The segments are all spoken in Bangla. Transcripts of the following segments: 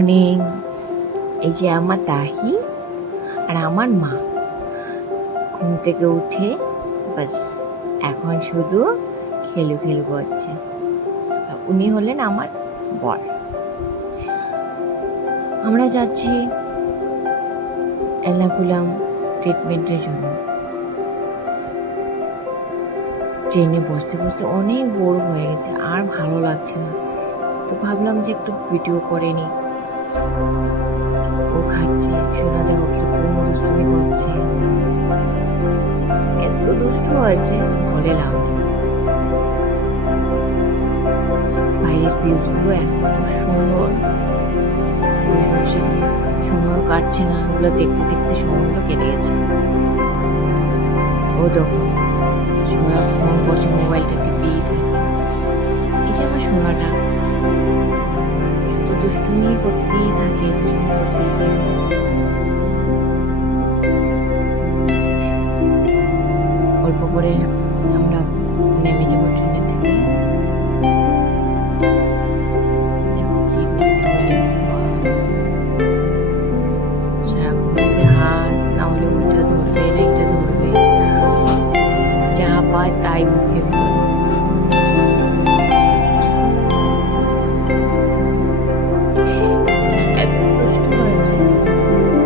মর্নিং। এই যে আমার দাহি আর আমার মা ঘুম থেকে উঠে বাস এখন শুধু খেলু খেলু করছে। উনি হলেন আমার বর। আমরা যাচ্ছি এলাকুলাম ট্রিটমেন্টের জন্য। ট্রেনে বসতে বসতে অনেক বোর হয়ে গেছে, আর ভালো লাগছে না, তো ভাবলাম যে একটু ভিডিও করে নিই। ও খাচ্ছে, সোনা দেখো কিরকম দুষ্টুমি করছে, এত দুষ্টু হয়েছে বলে লাভ নেই। বাইরের ভিউজগুলো এত সুন্দর, বসে বসে সময়ও কাটছে না, ওগুলো দেখতে দেখতে সময়গুলো কেটে গেছে। ও দেখো সারাক্ষণ বসে মোবাইলটা টিপেই থাকে। এই যে আমার সোনাটা শুধু দুষ্টুমি করতেই থাকে, দুষ্টুমি করতেই থাকে। অল্প করে আমরা নেমে যাবো ট্রেনে থেকে। দেখো কি দুষ্টুমি, সারাক্ষণ ওকে হাত না হলে ওইটা ধরবে না এইটা ধরবে, যা পায় তাই মুখে বলে। এত দুষ্টু হয়েছে, দুষ্টুমি করে না।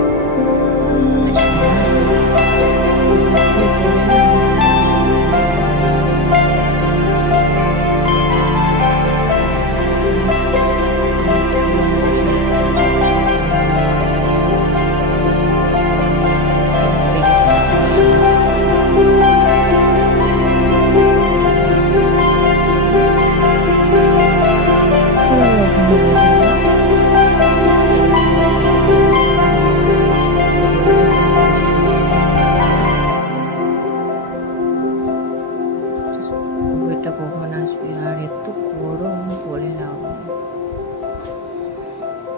এটা কখন আসবে, আর এত গরম বলে লাভ নেই।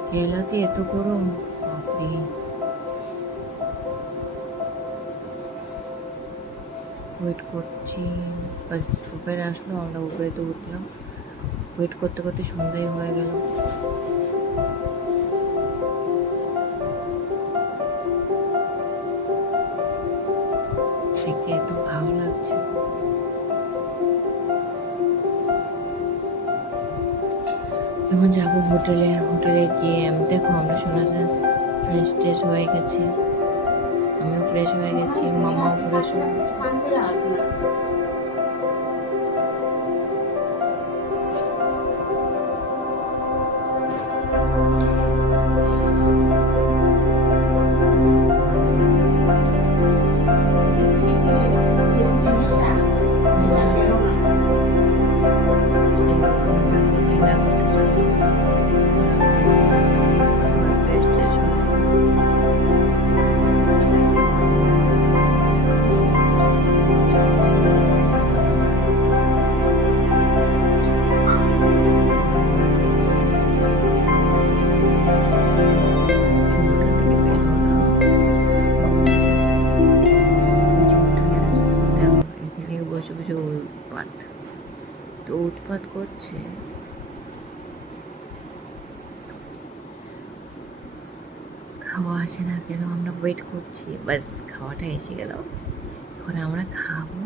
কেরালাতে এত গরম, বাপরে। ওয়েট করছি, বাস উপরে আসলো, আমরা উপরে তো উঠলাম। ওয়েট করতে করতে সন্ধ্যায় হয়ে গেল। দেখে এত ভালো লাগছে। এখন যাবো হোটেলে। হোটেলে গিয়ে দেখো আমরা শোনা যায় ফ্রেশ ট্রেশ হয়ে গেছে, আমিও ফ্রেশ হয়ে গেছি, মামাও ফ্রেশ হয়ে গেছে। ডিনার করতে যাবো, ফ্রেশ ট্রেশ হয়ে হোটেল থেকে বের হলাম। হোটেলে আসলাম, দেখো এখানে বসে বসে উৎপাত, তো উৎপাত করছে। খাওয়া আসে না কেন, আমরা ওয়েট করছি, বাস খাওয়াটা এসে গেল। এখন আমরা খাবো,